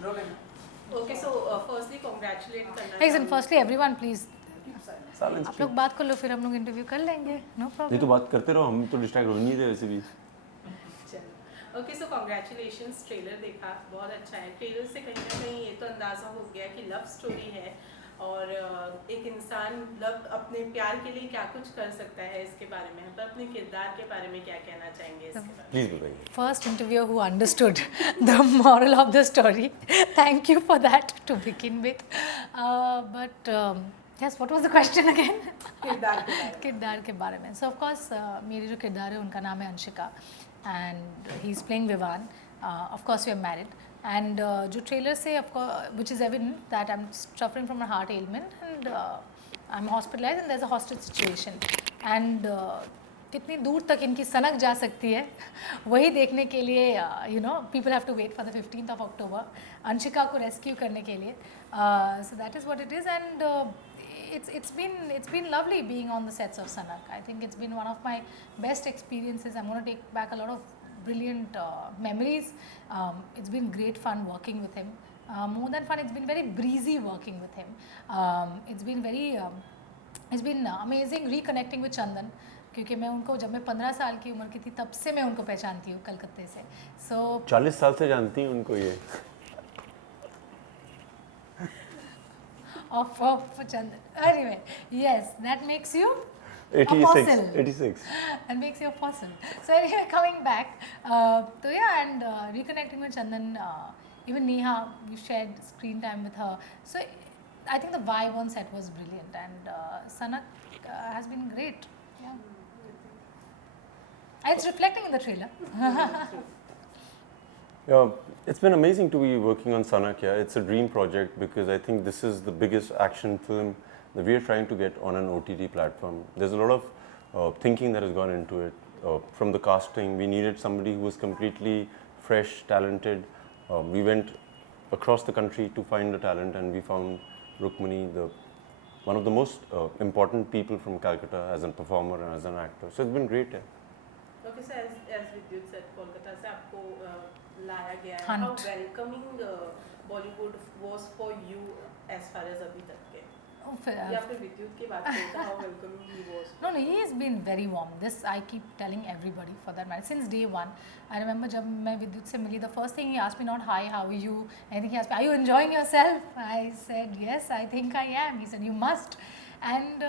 Okay, so firstly, congratulate करना एक second, चाहूँगी। फर्स्टली एवरीवन प्लीज साइलेंस आप लोग बात कर लो, फिर हम लोग इंटरव्यू कर लेंगे, नो नहीं तो प्रॉब्लम. बात करते रहो, हम तो डिस्ट्रैक्ट हो नहीं रहे वैसे भी. चलो ओके, सो कॉन्ग्रेचुलेशंस, ट्रेलर देखा, बहुत अच्छा है. ट्रेलर से कहीं ना कहीं ये तो अंदाज़ा हो गया कि लव स्टोरी है और एक इंसान लव अपने प्यार के लिए क्या कुछ कर सकता है इसके बारे में. पर अपने किरदार के बारे में क्या कहना चाहेंगे इसके बारे में? प्लीज बताइए. First interviewer who understood the moral of the story. Thank you for that to begin with. But yes, what was the question again? किरदार के बारे में. किरदार के बारे में. So of course मेरी जो किरदार है उनका नाम है Anshika and he's playing Vivan. Of course we are married. And जो ट्रेलर से which is evident that I'm suffering from a heart ailment and I'm hospitalized and there's a hostage situation. And कितनी दूर तक इनकी सनक जा सकती है वही देखने के लिए you know people have to wait for the 15th of October Anshika को रेस्क्यू करने के लिए. So that is what it is and it's been lovely being on the sets of Sanak. I think it's been one of my best experiences. I'm going to take back a lot of brilliant memories. It's been great fun working with him. More than fun, it's been very breezy working with him. It's been amazing reconnecting with Chandan. क्योंकि मैं उनको जब मैं 15 साल की उम्र की थी तब से मैं उनको पहचानती हूँ कलकत्ते से. सो 40 साल से जानती हैं उनको ये. of Chandan. Anyway, yes, that makes you 86. 86. and makes you a fossil. So anyway, coming back, so yeah, and reconnecting with Chandan, even Neha, you shared screen time with her. So I think the vibe on set was brilliant, and Sanak has been great. Yeah, and it's reflecting in the trailer. Yeah, it's been amazing to be working on Sanak. Yeah, it's a dream project because I think this is the biggest action film that we are trying to get on an OTT platform. There's a lot of thinking that has gone into it. From the casting, we needed somebody who was completely fresh, talented. We went across the country to find the talent, and we found Rukmini, one of the most important people from Calcutta as a performer and as an actor. So it's been great. Yeah. Okay, so as Vidyut said, Kolkata से आपको लाया गया है. Hunt. How welcoming Bollywood was for you as far as अभी तक के? या फिर विद्युत की बात करें तो how welcoming he was? No, he has been very warm. This I keep telling everybody for that matter. Since day one, I remember जब मैं विद्युत से मिली, the first thing he asked me not hi, how are you? I think he asked me, are you enjoying yourself? I said yes, I think I am. He said you must, and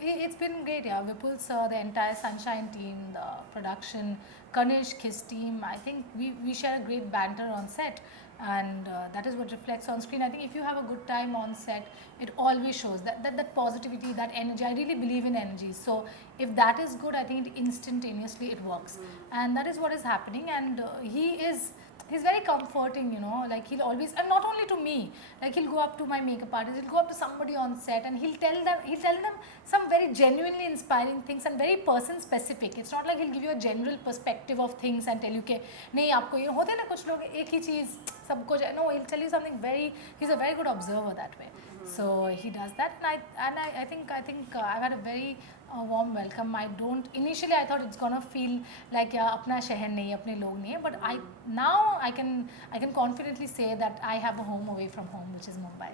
it's been great. Yeah, Vipul sir, the entire Sunshine team, the production, Kanishk, his team. I think we share a great banter on set. And that is what reflects on screen. I think if you have a good time on set, it always shows that positivity, that energy. I really believe in energy. So if that is good, I think instantaneously it works. And that is what is happening. And he's very comforting, you know, like he'll always, and not only to me, like he'll go up to my makeup artist, he'll go up to somebody on set and he'll tell them some very genuinely inspiring things and very person specific. It's not like he'll give you a general perspective of things and tell you कि नहीं आपको ये होते हैं ना कुछ लोग एक ही चीज़ सबको no, he'll tell you something he's a very good observer that way. So he does that, and I think I've had a very warm welcome. Initially I thought it's gonna feel like अपना शहर नहीं है, अपने लोग नहीं है, but now I can confidently say that I have a home away from home, which is Mumbai.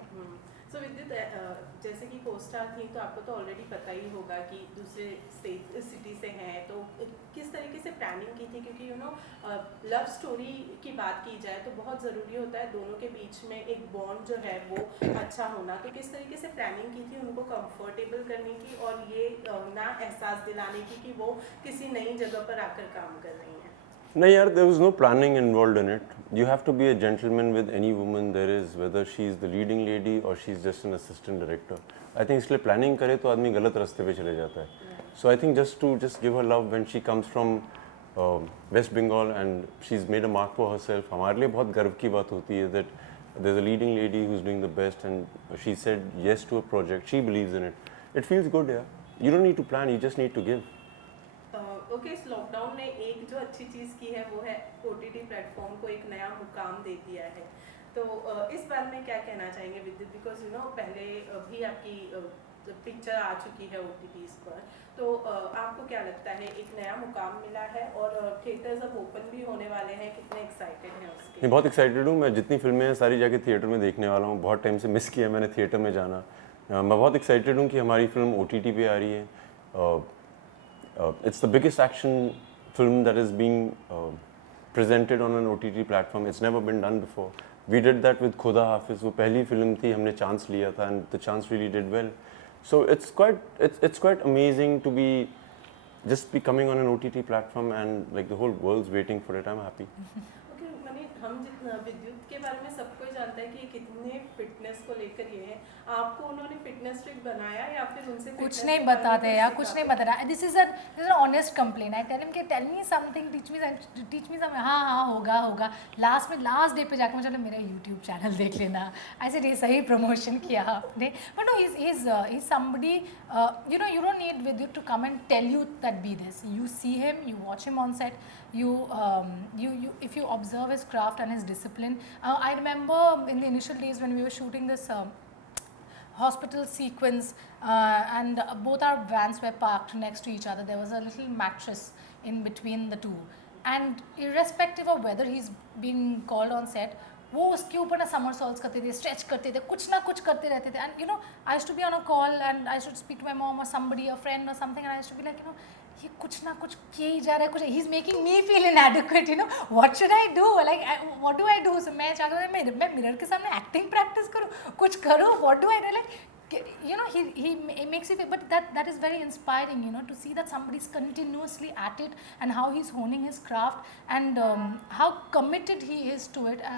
So विद्युत जैसे कि कोस्टार थी तो आपको तो ऑलरेडी पता ही होगा कि दूसरे सिटी से हैं, तो किस तरीके से प्लानिंग की थी? क्योंकि यू नो लव स्टोरी की बात की जाए तो बहुत ज़रूरी होता है दोनों के बीच में एक बॉन्ड जो है वो अच्छा होना. तो किस तरीके से प्लानिंग की थी उनको कंफर्टेबल करने की और ये ना एहसास दिलाने की कि वो किसी नई जगह पर आकर काम कर रही हैं? No, yeah, there was no planning involved in it. You have to be a gentleman with any woman there is, whether she's the leading lady or she's just an assistant director. I think इसलिए planning करे तो आदमी गलत रास्ते पे चले जाता है. So I think just give her love when she comes from West Bengal and she's made a mark for herself. हमारे लिए बहुत गर्व की बात होती है that there's a leading lady who's doing the best and she said yes to a project. She believes in it. It feels good, yeah. You don't need to plan. You just need to give. Okay, इस lockdown ने एक जो अच्छी चीज़ की है वो है OTT platform को एक नया मुकाम दे दिया है. तो इस बारे में क्या कहना चाहेंगे विद्युत? बिकॉज यू नो पहले भी आपकी पिक्चर आ चुकी है OTTs पर, तो आपको क्या लगता है एक नया मुकाम मिला है और थिएटर्स अब ओपन भी होने वाले हैं, कितने एक्साइटेड हैं उसके? मैं बहुत एक्साइटेड हूँ। मैं जितनी फिल्में हैं सारी जाके थिएटर में देखने वाला हूँ। बहुत टाइम से मिस किया मैंने थिएटर में जाना। मैं बहुत एक्साइटेड हूँ कि हमारी फिल्म OTT पे आ रही है। It's the biggest action film that is being presented on an OTT platform. It's never been done before. We did that with Khuda Hafiz. वो पहली फिल्म थी, हमने चांस लिया था and the chance really did well. So it's quite amazing to be coming on an OTT platform and like the whole world's waiting for it. I'm happy. Okay money, हम जितना विद्युत के बारे में सब कोई जानता है कि कितने फिटनेस को लेकर ये है, आपको उन्होंने फिटनेस ट्रिक बनाया या फिर उनसे कुछ नहीं बताते यार, कुछ नहीं बता रहा. This is an honest complain. I tell him कि tell me something, teach me something. हाँ होगा. लास्ट डे पे जाकर मुझे मेरा यूट्यूब चैनल देख लेना. आई सेड ये सही प्रमोशन किया आपने. But no, he is somebody, you know, you don't need Vidyut to come and tell you that be this. You see him, you watch him on set, you if you observe his craft and his discipline. I remember in the initial days when we were shooting this hospital sequence, and both our vans were parked next to each other. There was a little mattress in between the two, and irrespective of whether he's being called on set, वो उसके ऊपर ना somersaults करते थे, stretch करते थे, कुछ ना कुछ करते रहते थे. And you know, I used to be on a call and I should speak to my mom or somebody, a friend or something, and I used to be like, you know, ये कुछ ना कुछ किए ही जा रहा है, कुछ. He's making me feel inadequate, you know. What should I do? Like, what do I do? So मैं चाहता हूँ मैं मिरर के सामने acting practice करूँ, कुछ करूँ. What do I do? Like, you know, he makes you feel, but that is very inspiring, you know, to see that somebody's continuously at it and how he's honing his craft and how committed he is to it.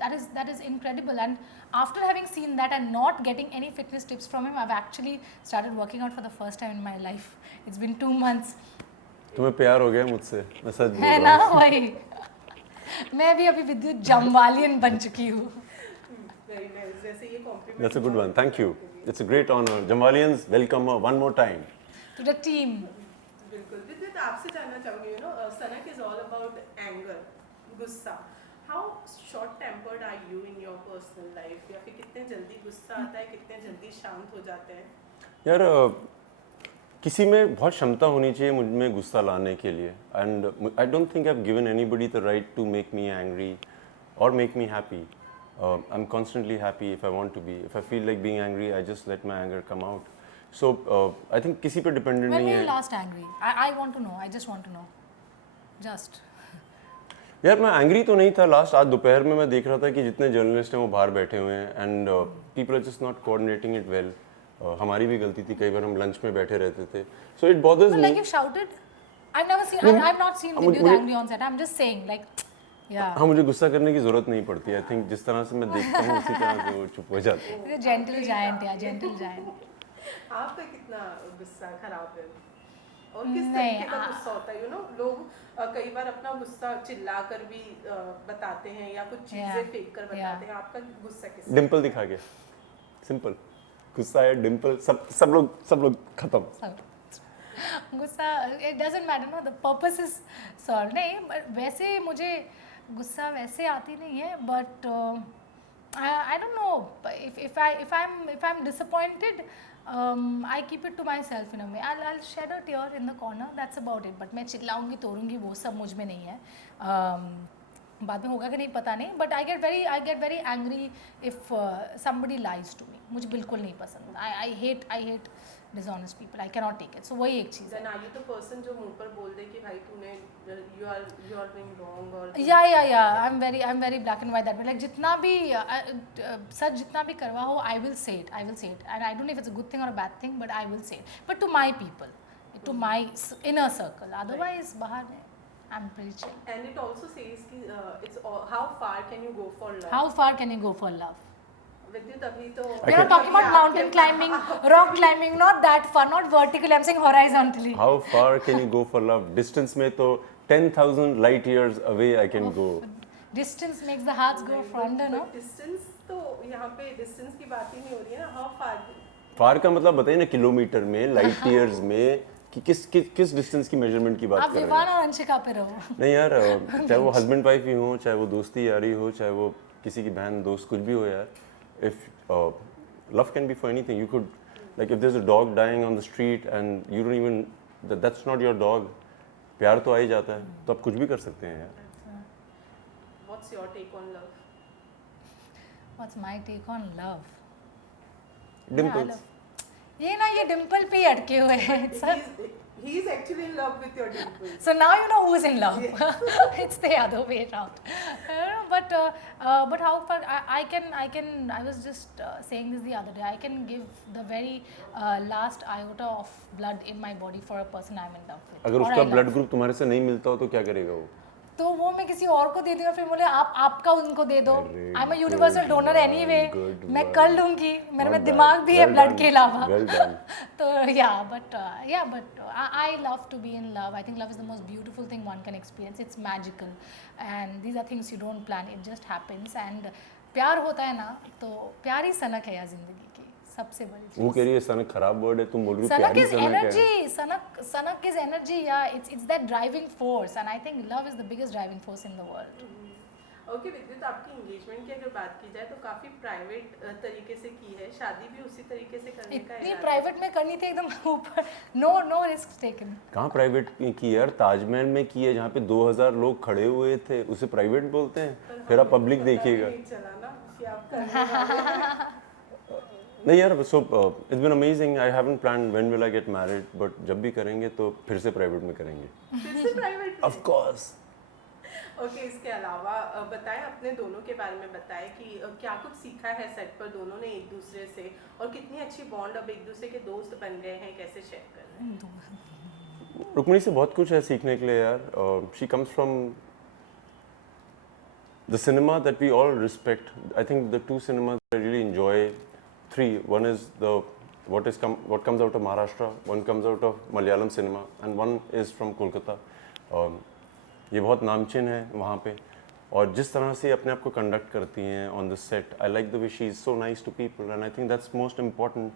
That is incredible. And after having seen that and not getting any fitness tips from him, I've actually started working out for the first time in my life. It's been 2 months. तुम्हें प्यार हो गया मुझसे, मैं सच बोल है रहा ना हूँ. वही. मैं भी अभी विद्युत जमवालियन बन चुकी हूँ. Very nice. वैसे ये complement, That's a good one. Thank you. It's a great honor. Jamwalians, welcome her one more time. To the team. बिल्कुल. विद्युत, आपसे जानना चाहूँगी, you know, Sanak is all about anger, गुस्सा. How short tempered are you in your personal life, या फिर कितने जल्दी गुस्सा आता है, कितने जल्दी शांत हो जाते हैं? यार किसी में बहुत क्षमता होनी चाहिए मुझ में गुस्सा लाने के लिए. And I don't think I have given anybody the right to make me angry और make me happy. I am constantly happy if I want to be. If I feel like being angry, I just let my anger come out. So I think किसी पे dependent When नहीं were you है. last angry? I want to know. I just want to know. Just. यार मैं angry तो नहीं था last. आज दोपहर में मैं देख रहा था कि जितने जर्नलिस्ट हैं वो बाहर बैठे हुए हैं and people are just not coordinating it well. हमारी भी गलती थी, कई बार हम लंच में बैठे रहते थे. So it bothers No, me. like you shouted. I've never seen. I've not seen Vidyut angry on set. I'm just saying, like, yeah. हाँ, मुझे गुस्सा करने की जरूरत नहीं पड़ती. आई थिंक जिस तरह से मैं देखता हूँ उसी तरह से वो चुप हो जाते हैं. He's a gentle giant, yeah, gentle giant. आपका कितना गुस्सा खराब है और किस नहीं, तरीके का गुस्सा होता है? यू नो, लोग कई बार अपना गुस्सा चिल्ला कर भी बताते हैं या कुछ चीजें फेंक कर बताते हैं. आपका गुस्सा किस? डिम्पल दिखा के, सिंपल. गुस्सा है, डिम्पल, सब लोग खत्म. So, गुस्सा, it doesn't matter, no, the purpose is solved. नहीं, but वैसे मुझे गुस्सा वैसे आती नहीं है, but I don't know, if I'm disappointed, I keep it to myself in a way. I'll shed a tear in the corner, that's about it. But मैं चिल्लाऊंगी तोड़ूंगी वो सब मुझ में नहीं है. बाद में होगा कि नहीं पता नहीं, but I get very angry if somebody lies to me. मुझे बिल्कुल नहीं पसंद. I hate dishonest people. I cannot take it. So वही एक चीज़ है. Then are you the person जो मुंह पर बोल दे कि भाई तूने you are doing wrong or? Yeah. I'm very black and white that way. Like जितना भी सच जितना भी करवा हो, I will say it. And I don't know if it's a good thing or a bad thing, but I will say it. But to my people, to my inner circle. Otherwise बाहर में I'm pretty chill. And it also says कि it's how far can you go for love? How far can you go for love? विद्युत अभी तो We're not talking about mountain climbing, rock climbing, not that far, not vertically. I'm saying horizontally. How far can you go for love? Distance में तो 10,000 light years away I can go. Distance makes the hearts go fonder, no? Distance तो यहाँ पे distance की बात ही नहीं हो रही है ना. How far? फार का मतलब बताइए ना, किलोमीटर में, लाइट ईयर्स में, कि किस डिस्टेंस की मेजरमेंट की बात आप कर रहे विवान हैं. और अंशिका पे रहो. नहीं यार, चाहे वो हस्बैंड वाइफ ही हो, चाहे वो दोस्ती यारी हो, चाहे वो किसी की बहन दोस्त कुछ भी हो यार. If love can be for anything. Like if there's a dog dying on the street and you don't even, that's not your dog, प्यार तो आ ही जाता है, तो आप कुछ भी कर सकते हैं यार. What's your take on love? What's my take on love? Dimples. ये ना ये डिम्पल पे ही अटके हुए हैं. He is actually in love with your dimples. So now you know who's in love. It's the other way around. But how far I was just saying this the other day. I can give the very last iota of blood in my body for a person I'm in love with. अगर or उसका I blood love. Group तुम्हारे से नहीं मिलता हो तो क्या करेगा वो? तो वो मैं किसी और को दे दूँगा, फिर बोले आप आपका उनको दे दो. अरे, I am a universal donor anyway. good मैं one. कर लूँगी, मेरे में Not दिमाग bad. भी है Well ब्लड done. के अलावा. Well done. तो yeah, but I love to be in love. I think love is the most beautiful thing one can experience. It's magical, and these are things you don't plan. It just happens. And प्यार होता है ना, तो प्यार ही सनक है यार जिंदगी की सबसे बड़ी चीज़. वो कह रही है सनक खराब वर्ड है, तुम बोल रही हो Sanak प्यारी is सनक है. energy. Sanak is energy. Yeah, it's that driving force, and I think love is the biggest driving force in the world. Okay विद्युत, आपकी एंगेजमेंट की अगर बात की जाए तो काफी प्राइवेट तरीके से की है, शादी भी उसी तरीके से करने का इतनी इरादा है। प्राइवेट में करनी थी एकदम ऊपर. No risk taken. कहाँ प्राइवेट की यार, ताजमहल में की है जहाँ पे 2000 लोग खड़े हुए थे, उसे प्राइवेट बोलते हैं. फिर आप पब्लिक पता भी देखिएगा. नहीं चला ना कि आप करने वाले हैं। नहीं यार, so it's been amazing. I haven't planned when will I get married, but जब भी करेंगे तो फिर से प्राइवेट में करेंगे. फिर से प्राइवेट ऑफ कोर्स. ओके, इसके अलावा बताएं, अपने दोनों के बारे में बताएं कि क्या कुछ सीखा है सेट पर दोनों ने एक दूसरे से, और कितनी अच्छी बॉन्ड अब एक दूसरे के दोस्त बन गए हैं, कैसे शेयर कर रहे हैं? रुक्मिणी से बहुत कुछ है सीखने के लिए यार. She comes from the cinema that we all respect. I think the two cinemas I really enjoy, three. One is what comes out of Maharashtra, one comes out of Malayalam cinema, and one is from Kolkata. ये बहुत नामचीन है वहाँ पे, और जिस तरह से अपने आप को कंडक्ट करती हैं on the set, I like the way she is so nice to people, and I think that's most important.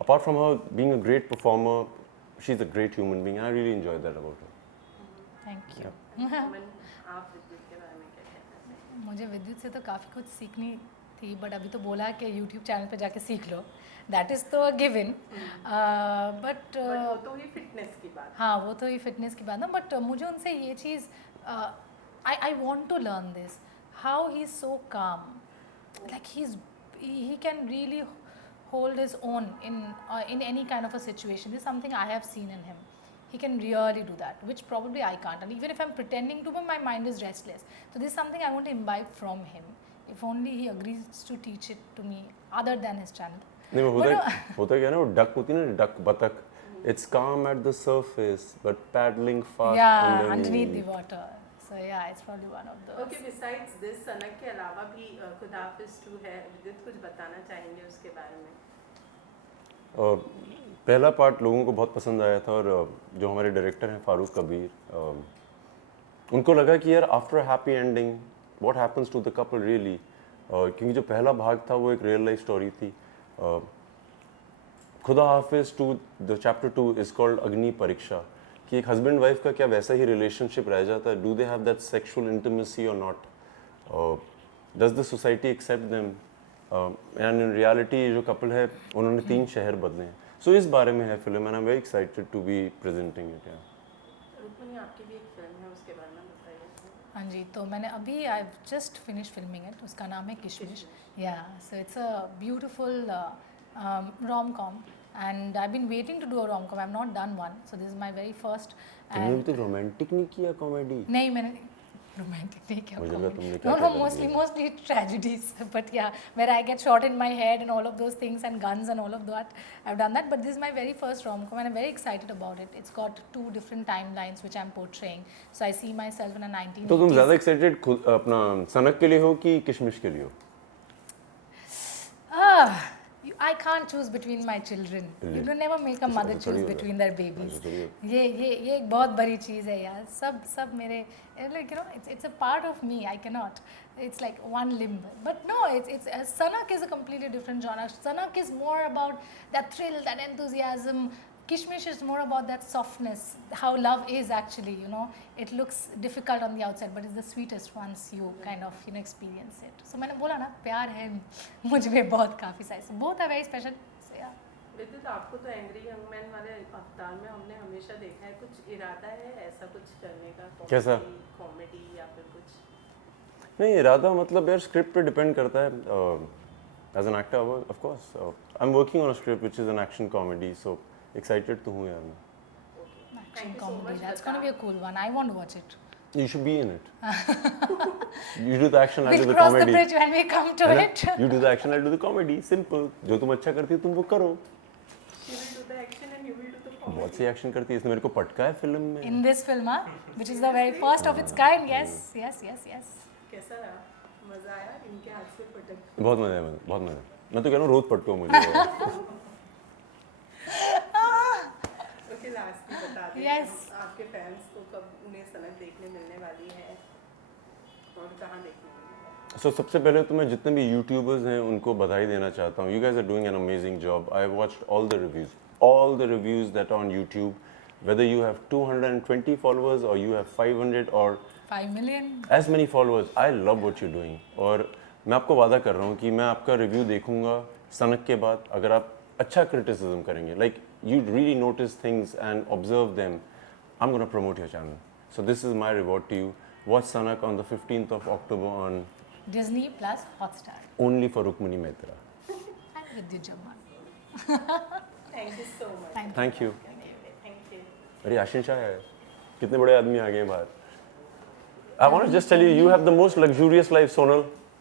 Apart from her being a great performer, she is a great human being. I really enjoy that about her. Thank you. Aman, आप विद्युत के बारे में क्या कहना चाहेंगे? मुझे विद्युत से तो काफ़ी कुछ सीखनी थी, बट अभी तो बोला कि यूट्यूब चैनल पे जाके सीख लो. दैट इज़ तो गिवन. बट वो तो ही फिटनेस की बात। हाँ, वो तो ये फिटनेस की बात है. बट मुझे उनसे ये चीज़, I want to learn this, how he is so calm. Like he can really hold his own in any kind of a situation. This is something I have seen in him. He can really do that, which probably I can't. And even if I'm pretending to, my mind is restless. So this is something I want to imbibe from him. If only he agrees to teach it to me, other than his channel. नहीं, होता क्या है ना, वो duck होती है ना, duck बतख. It's calm at the surface but paddling fast Yeah, underneath the water. So yeah, it's probably one of those. Okay, besides this सनक के अलावा भी खुदा हाफिज़ 2 है, विद्युत कुछ बताना चाहेंगे उसके बारे में? पहला पार्ट लोगों को बहुत पसंद आया था, और जो हमारे डायरेक्टर हैं फारूक कबीर, उनको लगा कि यार after happy ending what happens to the couple really. क्योंकि जो पहला भाग था वो एक रियल लाइफ स्टोरी थी. खुदा हाफिज़ 2, द चैप्टर 2 इज़ कॉल्ड अग्नि परीक्षा, कि एक हस्बैंड वाइफ का क्या वैसा ही रिलेशनशिप रह जाता है. Do they have that sexual intimacy और not? Does the society accept them? And in reality जो कपल है उन्होंने 3 शहर बदले हैं. सो इस बारे में है फिल्म, and I am very excited to be presenting it. Rukmini, आपकी भी एक फिल्म है, उसके बारे में बताइए. हाँ जी, तो मैंने अभी I just finish filming it. उसका नाम है किशमिश. या, so it's a beautiful rom-com, and I've been waiting to do a rom-com. I've not done one, so this is my very first. तुमने भी तो रोमांटिक नहीं किया कॉमेडी? नहीं, मैंने रोमांटिक नहीं किया. मुझे लगा तुमने क्या No, कर mostly tragedies. But yeah, where I get shot in my head and all of those things, and guns and all of that. I've done that, but this is my very first rom-com, and I'm very excited about it. It's got 2 different timelines which I'm portraying. So I see myself in a 1980s. तो तुम ज़्यादा excited अपना सनक के लिए हो कि किशमिश के लिए हो? I can't choose between my children. You don't never make a mother choose between their babies. ये एक बहुत बड़ी चीज़ है यार. सब मेरे, like you know, it's a part of me. I cannot. It's like one limb. But no, it's Sanak is a completely different genre. Sanak is more about that thrill, that enthusiasm. Kishmish is more about that softness, how love is actually, you know. It looks difficult on the outside, but it's the sweetest once you kind of, you know, experience it. So मैंने बोला ना, प्यार है मुझ में बहुत काफ़ी सारे. So both are very special. So yeah. विदित, आपको तो एंग्री यंग मैन वाले अवतार में हमने हमेशा देखा है, कुछ इरादा है ऐसा कुछ करने का? कैसा? कॉमेडी या फिर कुछ? नहीं, इरादा मतलब यार स्क्रिप्ट पे डिपेंड करता है. As an actor of course I am working on a script which is an action comedy, so excited तो हूँ यार मैं. Action comedy. That's going to be a cool one. I want to watch it. You should be in it. You do the action, I do We'll the cross the comedy. bridge when we come to है ना? it. You do the action, I do the comedy. Simple. जो तुम अच्छा करती हो तुम वो करो. She will do the action and you will do the comedy. बहुत सी एक्शन करती है, इसने मेरे को पटका है फिल्म में. In this film, which is the very first of its kind. Yes, yes, yes, yes. कैसा रहा? मजा आया इनके हाथ से पटक? बहुत मजा है, बहुत मजा है. मैं तो कह रहा हूँ रोज पटको मुझे. ओके, लास्ट में बता दें Yes. आपके फैंस को कब उन्हें सनक देखने मिलने वाली है और कहाँ देखने मिलने वाली है? So सबसे पहले तो मैं जितने भी यूट्यूबर्स हैं उनको बधाई देना चाहता हूँ. You guys are doing an amazing job. I watched all the reviews that are on YouTube. Whether you have 220 followers or you have 500 or 5 million. as many followers, I love what you're doing. और मैं आपको वादा कर रहा हूँ कि मैं आपका रिव्यू देखूंगा सनक के बाद. अगर आप अच्छा क्रिटिसिज्म करेंगे, like you really notice things and observe them, I'm going to promote your channel. So this is my reward to you. Watch Sanak on the 15th of October on Disney Plus Hotstar. only for Rukmini Mehta. And Vidyut Jammar. Thank you so much. Thank you. Thank you. अरे आशीष शाह है, कितने बड़े आदमी आ गए हैं बाहर. I want to just tell you, you have the most luxurious life, Sonal.